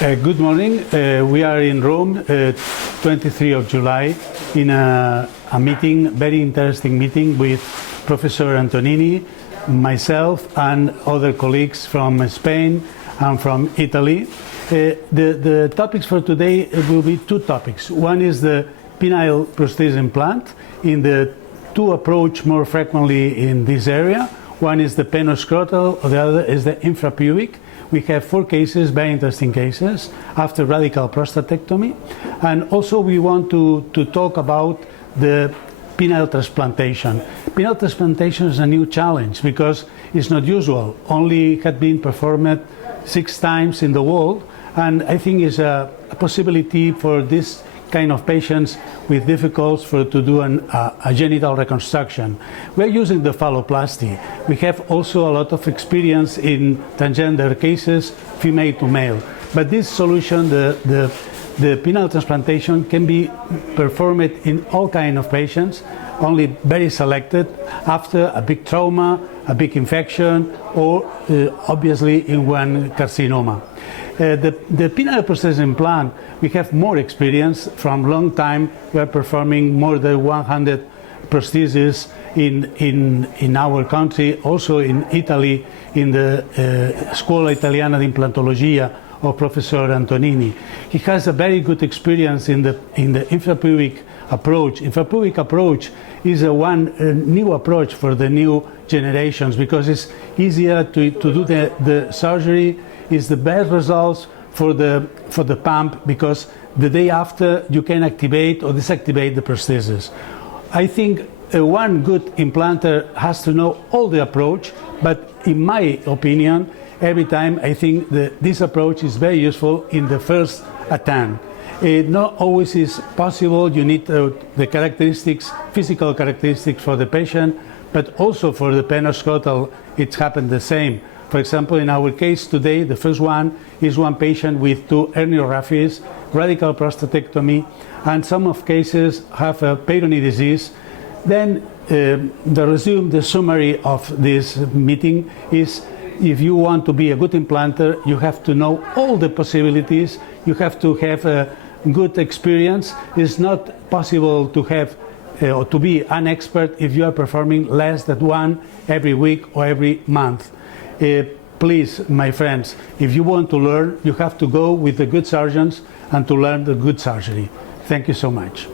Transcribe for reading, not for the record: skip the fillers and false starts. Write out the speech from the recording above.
Good morning. We are in Rome, 23 of July, in a meeting, very interesting meeting with Professor Antonini, myself, and other colleagues from Spain and from Italy. The topics for today will be two topics. One is the penile prosthesis implant, in the two approach more frequently in this area. One is the penoscrotal, the other is the infrapubic. We have 4 cases, very interesting cases, after radical prostatectomy. And also we want to talk about the penile transplantation. Penile transplantation is a new challenge because it's not usual. Only had been performed 6 times in the world, and I think it's a possibility for this kind of patients with difficulties to do a genital reconstruction. We're using the phalloplasty. We have also a lot of experience in transgender cases, female to male. But this solution, the penile transplantation, can be performed in all kinds of patients, only very selected, after a big trauma, a big infection, or obviously in one carcinoma. The penile prosthesis implant, we have more experience from long time. We are performing more than 100 prostheses in our country, also in Italy, in the Scuola Italiana di Implantologia of Professor Antonini. He has a very good experience in the infrapubic approach. Infrapubic approach is a new approach for the new generations because it's easier to do the surgery. Is the best results for the pump because the day after you can activate or deactivate the prosthesis. I think one good implanter has to know all the approach, but in my opinion, every time I think this approach is very useful in the first attempt. It not always is possible. You need the characteristics, physical characteristics for the patient, but also for the penoscrotal, it's happened the same. For example, in our case today, the first one is one patient with 2 herniorrhaphies, radical prostatectomy, and some of cases have a Peyronie disease. Then the summary of this meeting is, if you want to be a good implanter, you have to know all the possibilities, you have to have a good experience. It's not possible to have or to be an expert if you are performing less than 1 every week or every month. Please, my friends, if you want to learn, you have to go with the good surgeons and to learn the good surgery. Thank you so much.